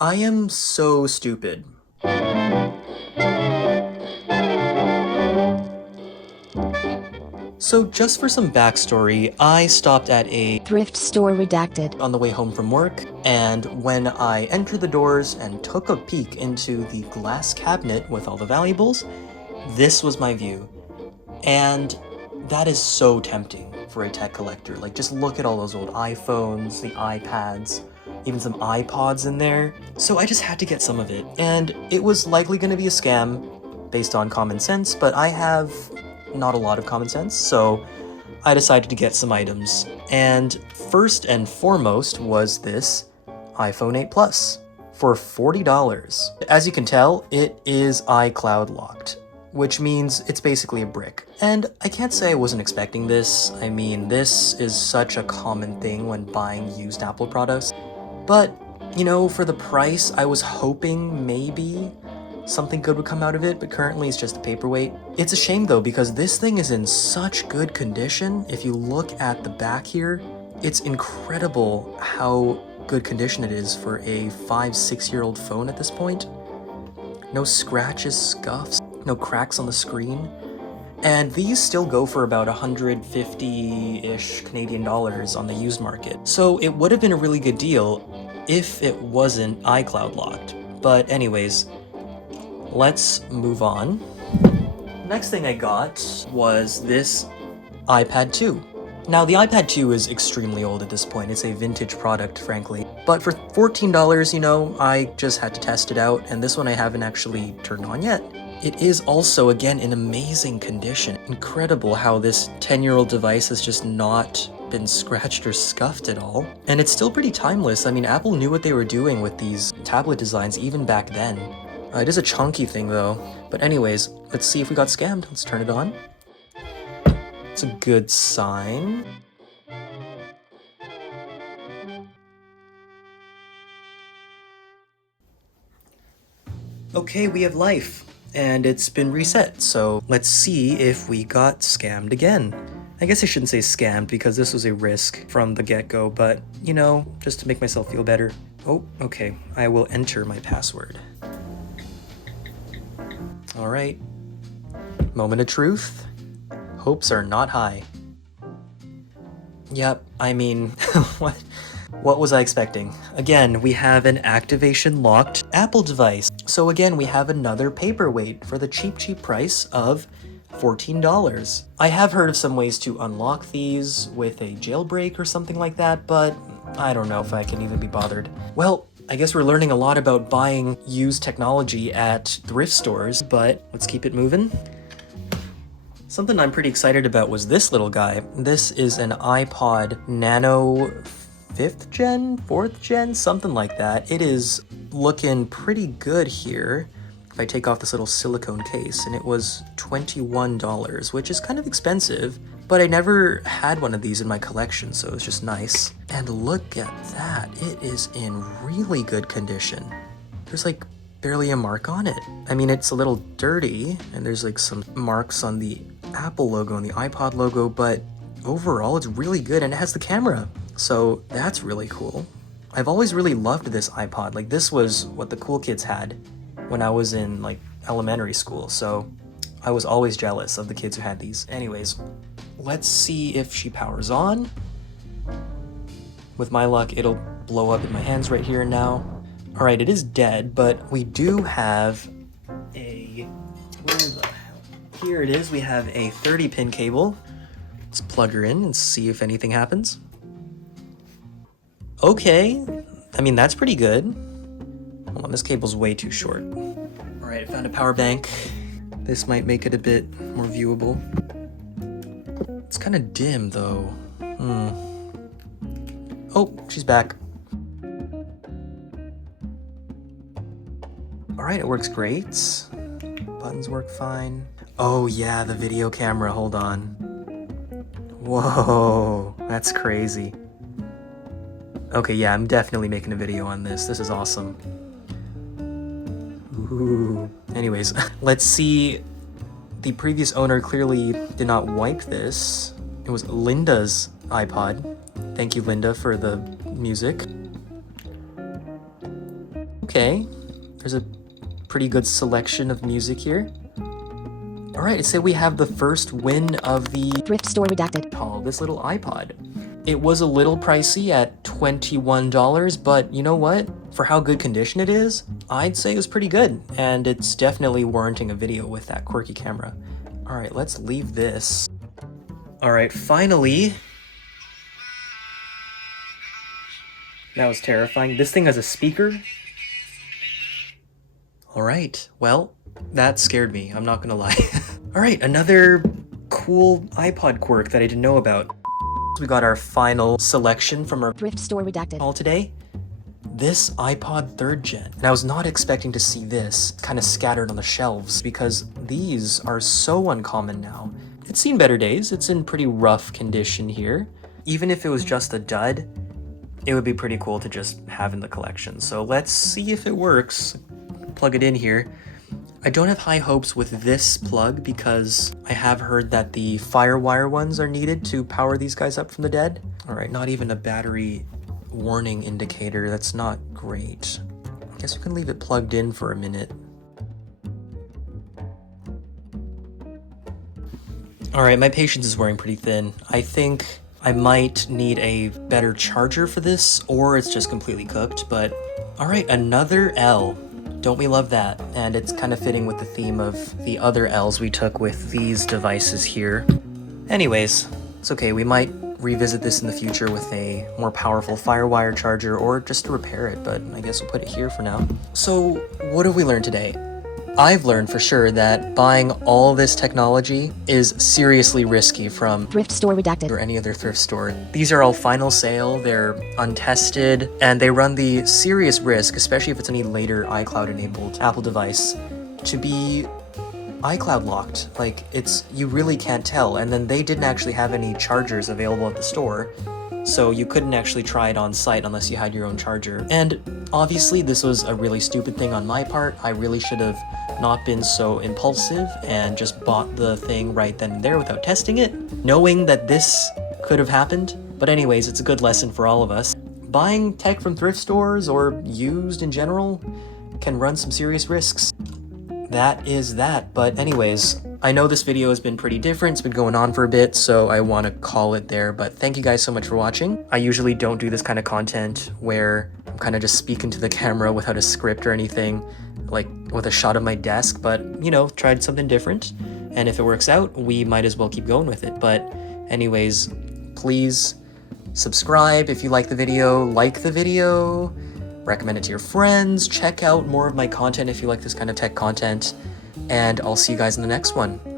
I am so stupid. So just for some backstory, I stopped at a thrift store redacted. on the way home from work, and when I entered the doors and took a peek into the glass cabinet with all the valuables, this was my view. And that is so tempting for a tech collector. Like, just look at all those old iPhones, the iPads, even some iPods in there. So I just had to get some of it. And it was likely going to be a scam based on common sense, but I have not a lot of common sense, so I decided to get some items. And first and foremost was this iPhone 8 Plus for $40. As you can tell, it is iCloud locked, which means it's basically a brick. And I can't say I wasn't expecting this. I mean, this is such a common thing when buying used Apple products. But, you know, for the price, I was hoping maybe something good would come out of it, but currently it's just a paperweight. It's a shame though, because this thing is in such good condition. If you look at the back here, it's incredible how good condition it is for a 5-6-year-old phone at this point. No scratches, scuffs, no cracks on the screen. And these still go for about 150-ish Canadian dollars on the used market. So it would have been a really good deal if it wasn't iCloud locked. But anyways, let's move on. Next thing I got was this iPad 2. Now, the iPad 2 is extremely old at this point. It's a vintage product, frankly. But for $14, you know, I just had to test it out, and this one I haven't actually turned on yet. It is also, again, in amazing condition. Incredible how this 10-year-old device has just not been scratched or scuffed at all. And it's still pretty timeless. I mean, Apple knew what they were doing with these tablet designs even back then. It is a chunky thing though. But anyways, let's see if we got scammed. Let's turn it on. It's a good sign. Okay, we have life, and it's been reset, so let's see if we got scammed again. I guess I shouldn't say scammed because this was a risk from the get-go, but, you know, just to make myself feel better. Oh, okay, I will enter my password. All right, moment of truth. Hopes are not high. Yep, I mean, what was I expecting? Again, we have an activation locked Apple device. So again, we have another paperweight for the cheap price of $14. I have heard of some ways to unlock these with a jailbreak or something like that, but I don't know if I can even be bothered. Well, I guess we're learning a lot about buying used technology at thrift stores, but let's keep it moving. Something I'm pretty excited about was this little guy. This is an iPod Nano 5th gen, 4th gen, something like that. It is looking pretty good here if I take off this little silicone case, and it was $21, which is kind of expensive, but I never had one of these in my collection, so it's just nice. And look at that, it is in really good condition. There's like barely a mark on it. I mean, it's a little dirty, and there's like some marks on the Apple logo and the iPod logo, but overall it's really good, and it has the camera. So that's really cool. I've always really loved this iPod. Like, this was what the cool kids had when I was in like elementary school. So I was always jealous of the kids who had these. Anyways, let's see if she powers on. With my luck, it'll blow up in my hands right here and now. All right, it is dead, but we do have a, where the hell? Here it is. We have a 30-pin cable. Let's plug her in and see if anything happens. Okay, I mean, that's pretty good. Hold on, this cable's way too short. All right, I found a power bank. This might make it a bit more viewable. It's kind of dim though. Oh, she's back. All right, it works great. Buttons work fine. Oh yeah, the video camera, hold on. Whoa, that's crazy. Okay, yeah, I'm definitely making a video on this. This is awesome. Ooh. Anyways, let's see. The previous owner clearly did not wipe this. It was Linda's iPod. Thank you, Linda, for the music. Okay, there's a pretty good selection of music here. All right, so we have the first win of the Thrift store redacted. Oh, this little iPod. It was a little pricey at $21, but you know what? For how good condition it is, I'd say it was pretty good, and it's definitely warranting a video with that quirky camera. All right, let's leave this. All right, finally. That was terrifying. This thing has a speaker. All right, well, that scared me, I'm not gonna lie. All right, another cool iPod quirk that I didn't know about. We got our final selection from our Thrift store redacted. haul today. This iPod 3rd gen. And I was not expecting to see this kind of scattered on the shelves because these are so uncommon now. It's seen better days. It's in pretty rough condition here. Even if it was just a dud, it would be pretty cool to just have in the collection. So let's see if it works. Plug it in here. I don't have high hopes with this plug because I have heard that the Firewire ones are needed to power these guys up from the dead. All right, not even a battery warning indicator. That's not great. I guess we can leave it plugged in for a minute. All right, my patience is wearing pretty thin. I think I might need a better charger for this, or it's just completely cooked, but all right, another L. Don't we love that? And it's kind of fitting with the theme of the other L's we took with these devices here. Anyways, it's okay, we might revisit this in the future with a more powerful Firewire charger or just to repair it, but I guess we'll put it here for now. So, what have we learned today? I've learned for sure that buying all this technology is seriously risky from Thrift store redacted. or any other thrift store. These are all final sale, they're untested, and they run the serious risk, especially if it's any later iCloud enabled Apple device, to be iCloud locked. Like, you really can't tell. And then they didn't actually have any chargers available at the store, so you couldn't actually try it on site unless you had your own charger. And obviously this was a really stupid thing on my part. I really should have not been so impulsive and just bought the thing right then and there without testing it, knowing that this could have happened. But anyways, it's a good lesson for all of us. Buying tech from thrift stores or used in general can run some serious risks. That is that. But anyways, I know this video has been pretty different. It's been going on for a bit, so I want to call it there. But thank you guys so much for watching. I usually don't do this kind of content where I'm kind of just speaking to the camera without a script or anything, like with a shot of my desk, but you know, tried something different. And if it works out, we might as well keep going with it. But anyways, please subscribe if you like the video, recommend it to your friends, check out more of my content if you like this kind of tech content, and I'll see you guys in the next one.